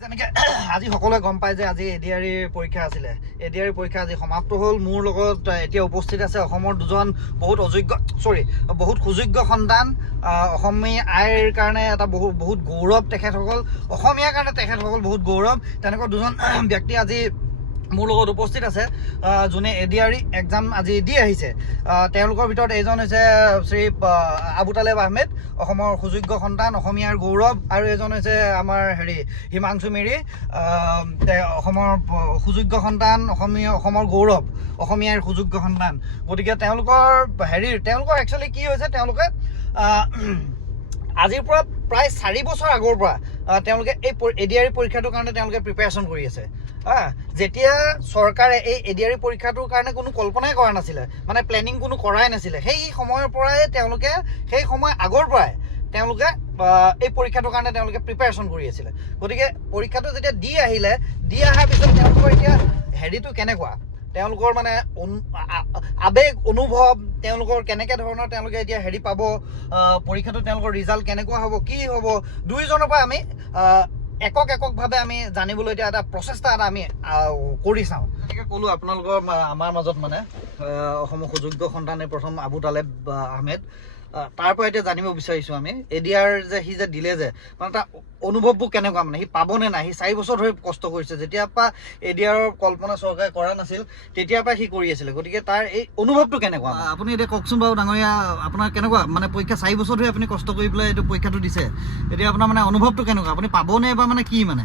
যেনেকৈ আজি সকলোৱে গম পায় যে আজি এডিআৰইৰ পৰীক্ষা আছিলে। এডিআৰইৰ পৰীক্ষা আজি সমাপ্ত হ'ল। মোৰ লগত এতিয়া উপস্থিত আছে অসমৰ দুজন বহুত সুযোগ্য সন্তান। অসমীয়া আইৰ কাৰণে এটা বহুত গৌৰৱ তেখেতসকল, অসমীয়াৰ কাৰণে তেখেতসকল বহুত গৌৰৱ। তেনেকুৱা দুজন ব্যক্তি আজি মোৰ লগত উপস্থিত আছে, যোনে এডিআৰই এক্সাম আজি দি আহিছে। তেওঁলোকৰ ভিতৰত এজন হৈছে শ্ৰী আবু তালেব আহমেদ, অসমৰ সুযোগ্য সন্তান, অসমীয়াৰ গৌৰৱ, আৰু এজন হৈছে আমাৰ হিমাংশু মেৰি, অসমৰ সুযোগ্য সন্তান, অসমৰ গৌৰৱ, অসমীয়াৰ সুযোগ্য সন্তান। গতিকে তেওঁলোকৰ একচুৱেলি কি হৈছে, তেওঁলোকে আজিৰ পৰা প্ৰায় 4 বছৰ আগৰ পৰা তেওঁলোকে এই এডিআৰই পৰীক্ষাটোৰ কাৰণে তেওঁলোকে প্ৰিপেৰেশ্যন কৰি আছে। যেতিয়া চৰকাৰে এই এডিআৰই পৰীক্ষাটোৰ কাৰণে কোনো কল্পনাই কৰা নাছিলে, মানে প্লেনিং কোনো কৰাই নাছিলে, সেই সময়ৰ পৰাই সেই সময় আগৰ পৰাই তেওঁলোকে এই পৰীক্ষাটোৰ কাৰণে তেওঁলোকে প্ৰিপেৰেশ্যন কৰি আছিলে। গতিকে পৰীক্ষাটো যেতিয়া দি অহাৰ পিছত তেওঁলোকৰ এতিয়া হেৰিটো কেনেকুৱা, তেওঁলোকৰ মানে আৱেগ অনুভৱ, তেওঁলোকৰ কেনেকৈ ধৰণৰ তেওঁলোকে এতিয়া পাব, পৰীক্ষাটো তেওঁলোকৰ ৰিজাল্ট কেনেকুৱা হ'ব, কি হ'ব, দুয়োজনৰ পৰা আমি এককভাৱে আমি জানিবলৈ এতিয়া এটা প্ৰচেষ্টা আমি কৰি চাওঁ। তেনেকৈ ক'লোঁ আপোনালোকৰ আমাৰ মাজত মানে অসমৰ সুযোগ্য সন্তানে প্ৰথম আবু তালেব আহমেদ, তাৰ পৰা এতিয়া জানিব বিচাৰিছোঁ আমি এডিআৰ সি যে দিলে যে মানে তাৰ অনুভৱবোৰ কেনেকুৱা, মানে সি পাবনে নাই। সি 4 বছৰ ধৰি কষ্ট কৰিছে, যেতিয়াৰ পৰা এডিআৰৰ কল্পনা চৰকাৰে কৰা নাছিল তেতিয়াৰ পৰা সি কৰি আছিলে। গতিকে তাৰ এই অনুভৱটো কেনেকুৱা, আপুনি এতিয়া কওকচোন বাৰু ডাঙৰীয়া, আপোনাৰ কেনেকুৱা মানে পৰীক্ষা 4 বছৰ ধৰি আপুনি কষ্ট কৰি পেলাই এইটো পৰীক্ষাটো দিছে, এতিয়া আপোনাৰ মানে অনুভৱটো কেনেকুৱা, আপুনি পাবনে বা মানে কি মানে?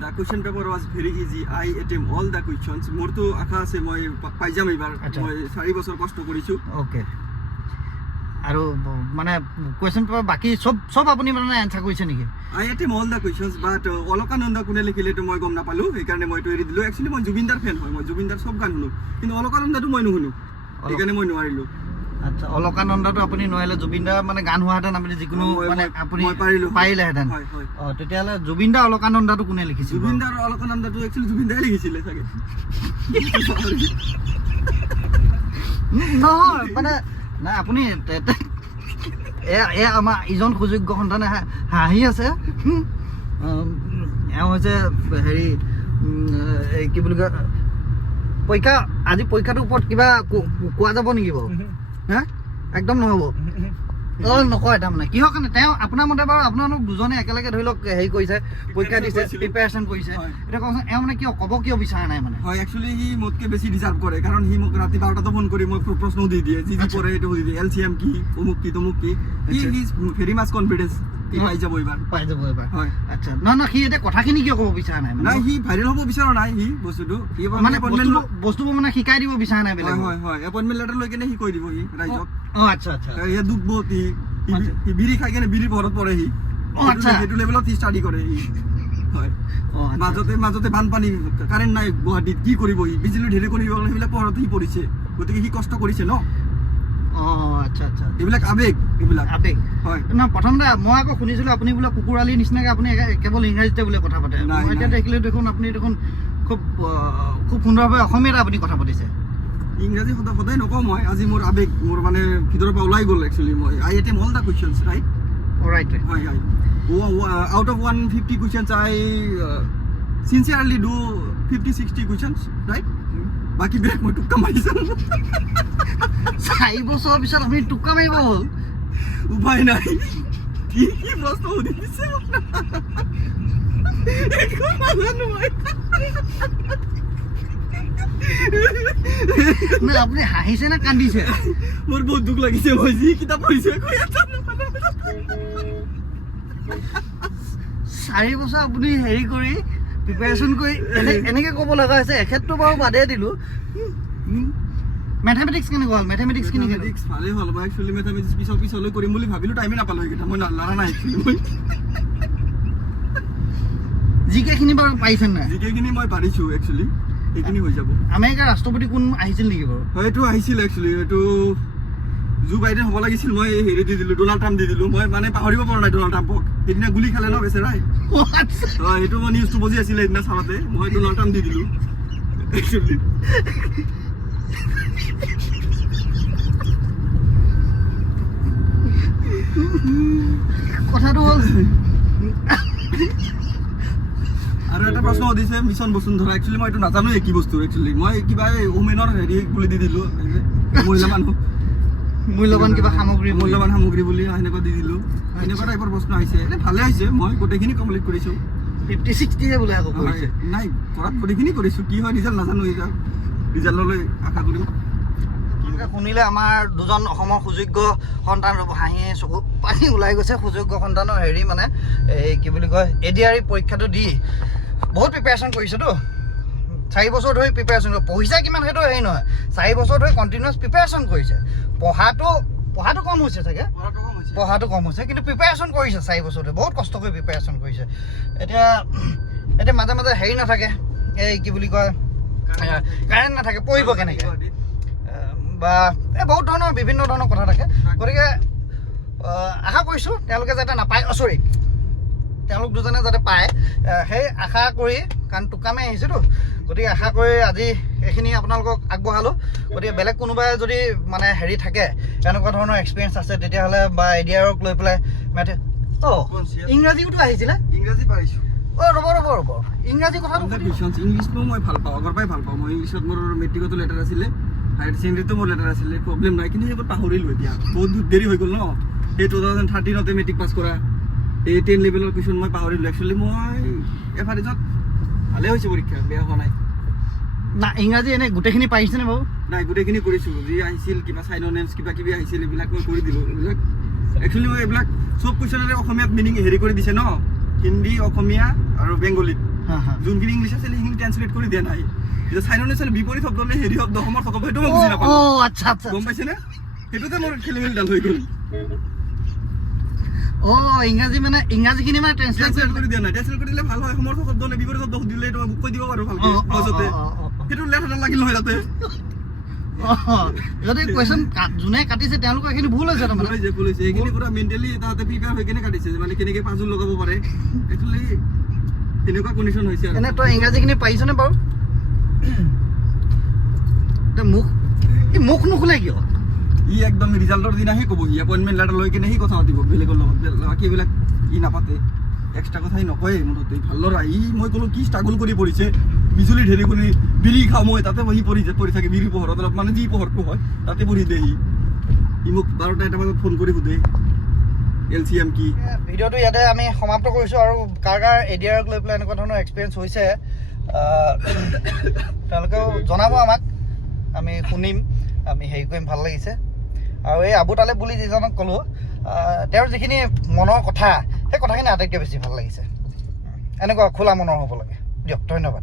The question paper was very easy. I attempt all the questions. মোৰতো আশা আছে মই পাই যাম এইবাৰ। মই 4 বছৰ কষ্ট কৰিছোঁ। ওকে, আৰু মানে কুৱেশ্যন পেপাৰ বাকী চব আপুনি মানে এনচাৰ কৰিছে নেকি? I attempt all the questions, but Alaknanda কোনে লিখিলে এইটো মই গম নাপালোঁ, সেইকাৰণে মই এইটো এৰি দিলোঁ। একচুৱেলি মই জুবিনদাৰ ফেন হয়, মই জুবিনদাৰ চব গান শুনো, কিন্তু অলকানন্দাটো মই নুশুনো, সেইকাৰণে মই নোৱাৰিলোঁ। আচ্ছা, অলকানন্দাটো আপুনি নোৱাৰিলে, জুবিনদাৰ মানে গান হোৱাহেঁতেন আপুনি যিকোনো মানে আপুনি পাৰিলেহেঁতেন। তেতিয়াহ'লে জুবিনদাৰ অলকানন্দাটো কোনে লিখিছিল? জুবিনদাৰ অলকানন্দাটো একচুৱেলি জুবিনদাই লিখিছিলে চাগে। নহয় মানে নাই, আপুনি আমাৰ ইজন সুযোগ্য সন্তানে হাঁহি আছে। এওঁ হৈছে কি বুলি কয়, পৰীক্ষাটোৰ ওপৰত কিবা কোৱা যাব নেকি বাৰু? হা, একদম নহ'ব, নকয় তাৰমানে কিহৰ কাৰণে তেওঁ আপোনাৰ মতে বাৰু আপোনালোক দুজনে একেলগে ধৰি লওক কৰিছে, পৰীক্ষা দিছে, প্ৰিপেৰেশ্যন কৰিছে, এতিয়া কওকচোন এওঁ মানে ক'ব কিয় বিচৰা নাই মানে? হয়, একচুৱেলি সি মোতকৈ বেছি ডিজাৰ্ভ কৰে, কাৰণ সি মোক ৰাতি 12টাতো ফোন কৰি মই প্ৰশ্ন দি দিয়ে, যি পঢ়ে সেইটো সুধি দিয়ে, LCM কি, অমুক কি তমুক কি। He is very much confidence, সি পাই যাব এইবাৰ। হয়, আচ্ছা, নহয় সি এতিয়া কথাখিনি কিয় ক'ব বিচৰা নাই? নাই, সি ভাইৰেল হ'ব বিচৰা নাই, সি বস্তুবোৰ মানে শিকাই দিব বিচৰা নাই বেলেগ। হয়, এপইণ্টমেণ্ট লেটাৰ লৈ কেনে সি কৈ দিব, সি ৰাইজক। আচ্ছা, সি দুখ বহুত, সি বিড়ি খাই কেনে বিড়িৰ ঘৰত পৰে, সি সেইটো লেভেলত সি ষ্টাডি কৰে সি। হয়, মাজতে বানপানী, কাৰেণ্ট নাই গুৱাহাটীত, কি কৰিব সি? বিজুলী ঢেৰেকনি কৰিব, সেইবিলাক পঢ়াতে সি পঢ়িছে, গতিকে সি কষ্ট কৰিছে ন। আচ্ছা, এইবিলাক আৱেগ হয়। নহয়, প্ৰথমতে মই আকৌ শুনিছিলোঁ আপুনি বোলে কুকুৰালিৰ নিচিনাকৈ আপুনি কেৱল ইংৰাজীতে বোলে কথা পাতে। এতিয়া দেখিলে দেখোন আপুনি খুব সুন্দৰভাৱে অসমীয়াতে আপুনি কথা পাতিছে। ইংৰাজী সদায় নকওঁ মই, আজি মোৰ আৱেগ, মোৰ মানে ভিতৰৰ পৰা ওলাই গ'ল একচুৱেলি। মই I attempt all the questions, right? Right. হয়। Out of 150 questions, I sincerely do 50-60 questions, right? বাকী বেলেগ মই টুক্কা মাৰিছোঁ। 4 বছৰৰ পিছত আপুনি টুক্কা মাৰিব হ'ল? উপায় নাই, কি প্ৰশ্ন সুধি দিছে একো নাজানো মই। নাই, আপুনি হাঁহিছে নে কান্দিছে? মোৰ বহুত দুখ লাগিছে, মই যি কিতাপ পঢ়িছোঁ 4 বছৰ আপুনি কৰি প্ৰিপেৰেশ্যন কৰি এনেকৈ ক'ব লগা হৈছে। এখেতটো বাৰু বাদেই দিলোঁ, মেথামেটিক্স কেনেকুৱা হ'ল? মেথামেটিক্স ভালেই হ'ল। মই একচুৱেলি মেথামেটিক্স পিছলৈ কৰিম বুলি ভাবিলোঁ, টাইমে নাপালোঁ এইকেইটা, মই লাৰা নাই একচুৱেলি। মই জিকেখিনি বাৰু পাৰিছে নাই? জিকেখিনি মই পাৰিছোঁ একচুৱেলি, সেইখিনি হৈ যাব। আমেৰিকাৰ ৰাষ্ট্ৰপতি কোন আহিছিল নেকি বাৰু? হয়, এইটো আহিছিল একচুৱেলি, এইটো জো বাইডেন হ'ব লাগিছিল, মই দি দিলোঁ, ডোনাল্ড ট্ৰাম্প দি দিলোঁ। মই মানে পাহৰিব পৰা নাই ডোনাল্ড ট্ৰাম্পক, সেইদিনা গুলি খালে ন বেচেৰাই। হয়, সেইটো মই নিউজটো বজি আছিলে সেইদিনা চাওঁতে, মই ডোনাল্ড ট্ৰাম্প দি দিলোঁ একচুৱেলি। কথাটো হ'ল প্ৰশ্ন সুধিছে মিছন বসুন্ধৰা একচুৱেলি মই এইটো নাজানোৱে কি বস্তু একচুৱেলি মই কিবা ওমেনৰ হেৰি বুলি দি দিলোঁ মহিলা মানুহ মূল্যৱান কিবা সামগ্ৰী মূল্যৱান সামগ্ৰী বুলি সেনেকুৱা দি দিলোঁ এনেকুৱা টাইপৰ প্ৰশ্ন আহিছে ভালে হৈছে মই গোটেইখিনি কমপ্লিট কৰিছোঁ 50-60 বোলে আকৌ কৰিছে নাই কৰাত গোটেইখিনি কৰিছোঁ কি হয় ৰিজাল্ট নাজানো এতিয়া ৰিজাল্টলৈ আশা কৰিম শুনিলে আমাৰ দুজন অসমৰ সুযোগ্য সন্তান হাঁহি চকু পানী ওলাই গৈছে সুযোগ্য সন্তানৰ হেৰি মানে এই কি বুলি কয় ADRE পৰীক্ষাটো দি বহুত প্ৰিপেৰেশ্যন কৰিছেতো 4 বছৰ ধৰি প্ৰিপেৰেশ্যন পঢ়িছে কিমান সেইটো হেৰি নহয় 4 বছৰ ধৰি কণ্টিনিউৱাছ প্ৰিপেৰেশ্যন কৰিছে পঢ়াটো কম হৈছে চাগে পঢ়াটো কম হৈছে কিন্তু প্ৰিপেৰেশ্যন কৰিছে 4 বছৰ ধৰি বহুত কষ্ট কৰি প্ৰিপেৰেশ্যন কৰিছে এতিয়া মাজে মাজে হেৰি নাথাকে এই কি বুলি কয় কাৰেণ্ট নাথাকে পঢ়িব কেনেকৈ বা এই বহুত ধৰণৰ বিভিন্ন ধৰণৰ কথা থাকে গতিকে আশা কৰিছোঁ তেওঁলোকে যাতে নাপায় চৰি তেওঁলোক দুজনে যাতে পায় সেই আশা কৰি কাৰণ টোকামে আহিছেতো গতিকে আশা কৰি আজি এইখিনি আপোনালোকক আগবঢ়ালোঁ গতিকে বেলেগ কোনোবাই যদি মানে হেৰি থাকে এনেকুৱা ধৰণৰ এক্সপিৰিয়েঞ্চ আছে তেতিয়াহ'লে বা ADRক লৈ পেলাই ইংৰাজীতো আহিছিলে ইংৰাজী পাৰিছোঁ ৰ'ব ইংৰাজী কথাটো ইংলিছটো মই ভাল পাওঁ আগৰ পৰাই ভাল পাওঁ মই ইংলিছত মোৰ মেট্ৰিকতো লেটাৰ আছিলে হায়াৰ ছেকেণ্ডেৰীতো মোৰ লেটাৰ আছিলে প্ৰব্লেম নাই কিন্তু সেইবোৰ পাহৰিলোঁ এতিয়া বহুত দেৰি হৈ গ'ল ন সেই 2013তে মেট্ৰিক পাছ কৰা এই 10 লেভেলৰ কুৱেশ্যন মই পাহৰিলোঁ একচুৱেলি মই এভাৰেজত ভালে হৈছে পৰীক্ষা বেয়া হোৱা নাই না ইংৰাজী এনে গোটেইখিনি পাৰিছেনে বাৰু নাই গোটেইখিনি কৰিছোঁ যি আহিছিল কিবা চাইনোনেমছ কিবা কিবি আহিছিল এইবিলাক মই কৰি দিলোঁ এইবিলাক একচুৱেলি মই এইবিলাক চব কুৱেশ্যনৰে অসমীয়াত মিনিং হেৰি কৰি দিছে ন হিন্দী অসমীয়া আৰু বেংগলীত যোনখিনি ইংলিছ আছিল সেইখিনি ট্ৰান্সলেট কৰি দিয়া নাই এতিয়া চাইনোনেমছ বিপৰীত শব্দ নে হেৰি শব্দ অসমৰ শব্দ সেইটো মই বুজি নাপালোঁ আচ্ছা গম পাইছেনে সেইটোতে মোৰ খেলি মেলি ডাল হৈ গ'ল ইংৰাজীখিনি মানে ট্ৰান্সলেট কৰি দিয়া নাই ট্ৰান্সলেট কৰি দিলে ভাল হয় সমৰ্থ শব্দ নে বিপৰীত শব্দ সুধিলে এইটো মই কৈ দিব পাৰোঁ ভালকৈ সহজতে সেইটো লেটাৰ লাগিল নহয় তাতে যদি কুৱেশ্যন যোনে কাটিছে তেওঁলোকৰ এইখিনি ভুল হৈছে তাৰমানে ভুল হৈছে এইখিনি পুৰা মেণ্টেলি তাহাঁতে প্ৰিপেয়াৰ হৈ কেনে কাটিছে মানে কেনেকৈ পাঁচজোৰ লগাব পাৰে একচুৱেলি তেনেকুৱা কণ্ডিশ্যন হৈছে এনে তই ইংৰাজীখিনি পাৰিছনে বাৰু মুখ নুখুলে কিয় ই একদম ৰিজাল্টৰ দিনাহে ক'ব সি এপইণ্টমেণ্ট লেটাৰ লৈ কিনে সি কথা পাতিব বেলেগৰ লগত বাকী এইবিলাক ই নাপাতে এক্সট্ৰা কথাই নকয়ে মুঠতে ভাল ল'ৰা ই মই ক'লোঁ কি ষ্ট্ৰাগল কৰি পৰিছে বিজুলী ঢেৰি কৰি বিৰি খাওঁ মই তাতে সি পৰি থাকে বিৰি পোহৰত অলপ মানে যি পোহৰটো হয় তাতে পঢ়ি দিয়ে সি মোক 12টা 1টা বজাত ফোন কৰি সোধে LCM কি ভিডিঅ'টো ইয়াতে আমি সমাপ্ত কৰিছোঁ আৰু কাৰ ADRক লৈ পেলাই এনেকুৱা ধৰণৰ এক্সপিৰিয়েঞ্চ হৈছে তেওঁলোকেও জনাব আমাক আমি শুনিম আমি হেৰি কৰিম ভাল লাগিছে আৰু এই আবু তালেব বুলি যিজনক ক'লোঁ তেওঁৰ যিখিনি মনৰ কথা সেই কথাখিনি আটাইতকৈ বেছি ভাল লাগিছে এনেকুৱা খোলা মনৰ হ'ব লাগে দিয়ক ধন্যবাদ